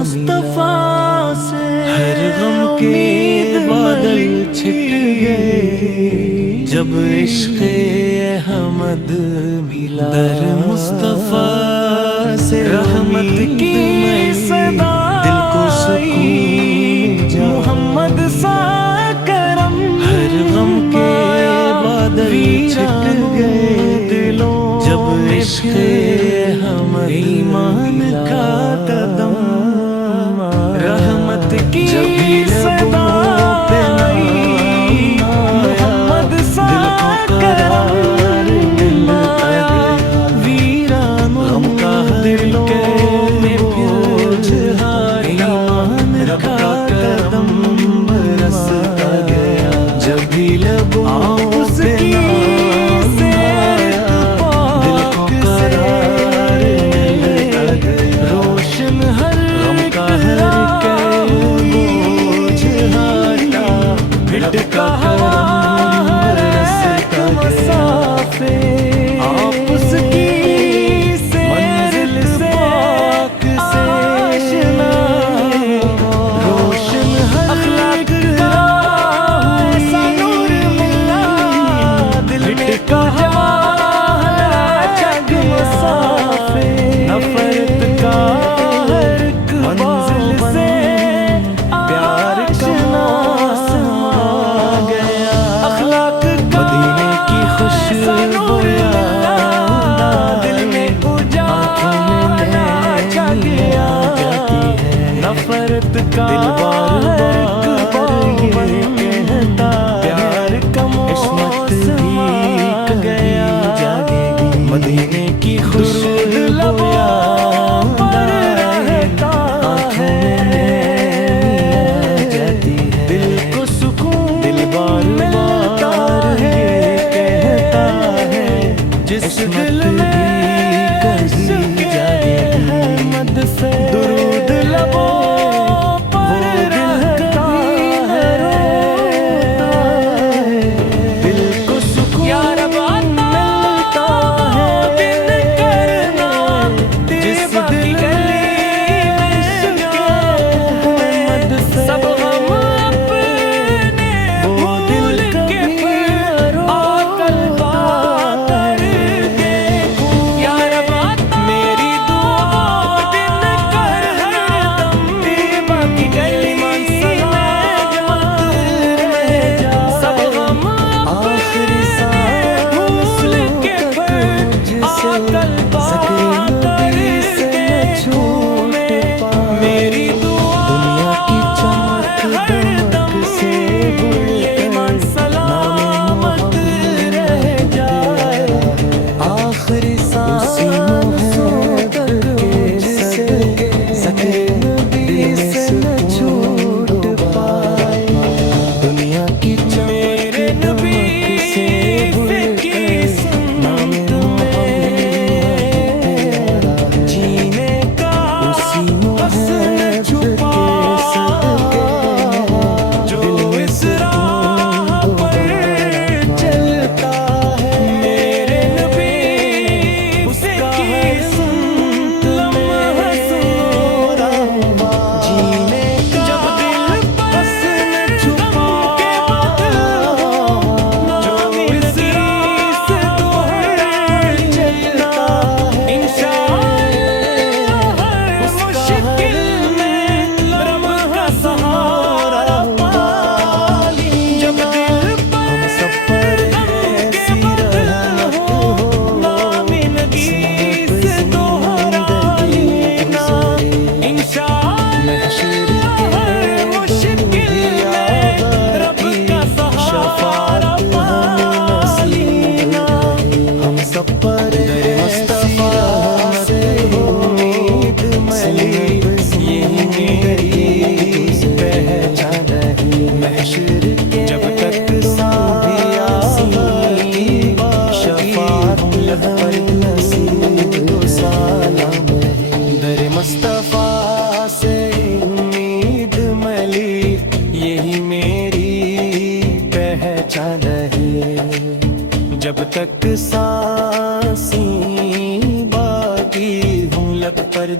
مصطفیٰ سے ہر غم کے بادل چھٹ گئے جب عشق احمد ملا در مصطفیٰ سے رحمت کی صدا دل کو سکون محمد سا کرم ہر غم کے بادل چھٹ گئے دلوں جب عشق احمد ایمان کا قدم رحمت کی صدا محمد سا کرم ویرانوں دلوں میں پھر ایمان کا قدم برستا گیا جب بھی لبوں سے روشن ہر کا مسافے آپس کی منزل سے آشنا روشن ہر اخلاق کا ایسا نور ملا دل میں کہا جگ مسافے نفرت کا ہر ایک منزل سے پیار کا نفرت کا پیار کا موسم آ گیا مدینے کی خوشبو لبوں پر رہتا ہے دل کو سکون دل بار ملتا ہے کہتا ہے جس دل میں عشق احمد سے درود لبوں جب تک سانسیں باقی ہوں لب پر